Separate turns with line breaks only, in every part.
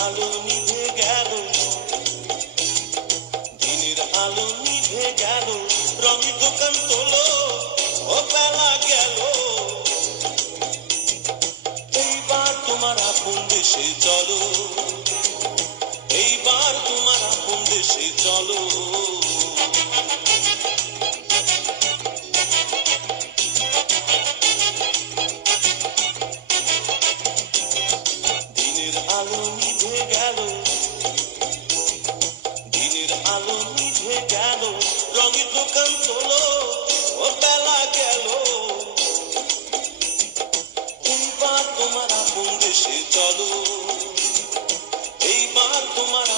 আলো নিভে গেল। দিনের আলো নিভে গেল। রঙের দোকান তোলো ও বেলা গেল। এইবার তোমার আপন দেশে চলো। এইবার তোমার আপন দেশে চলো। তোমার আপন দেশে চলো। এইবার তোমার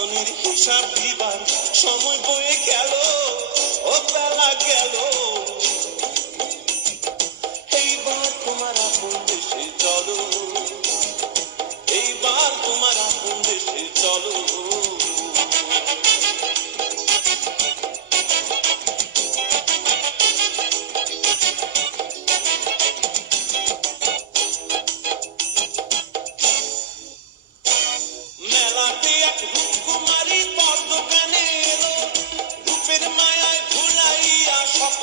মহাজনের হিসাব দিবার সময় বয়ে গেল ও বেলা গেল।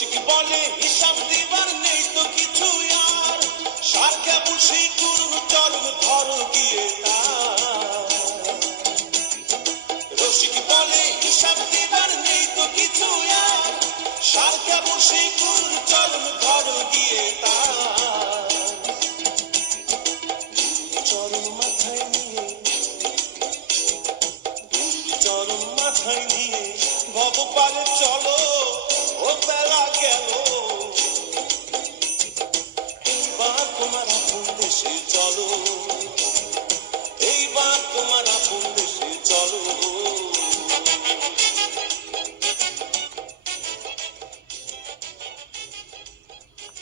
রসিক বলে, হিসাব দিবার নেই তো কিছু আর সার কেবল সেই করুন চরণ ধর গিয়ে। রসিক বলে, হিসাব দিবার নেই তো কিছু আর সার কেবল সেই করুন চরণ ধর গিয়ে। চরণ মাথায় নিয়ে, চরণ মাথায় নিয়ে ভব চলো Oh, Opera, que é louco.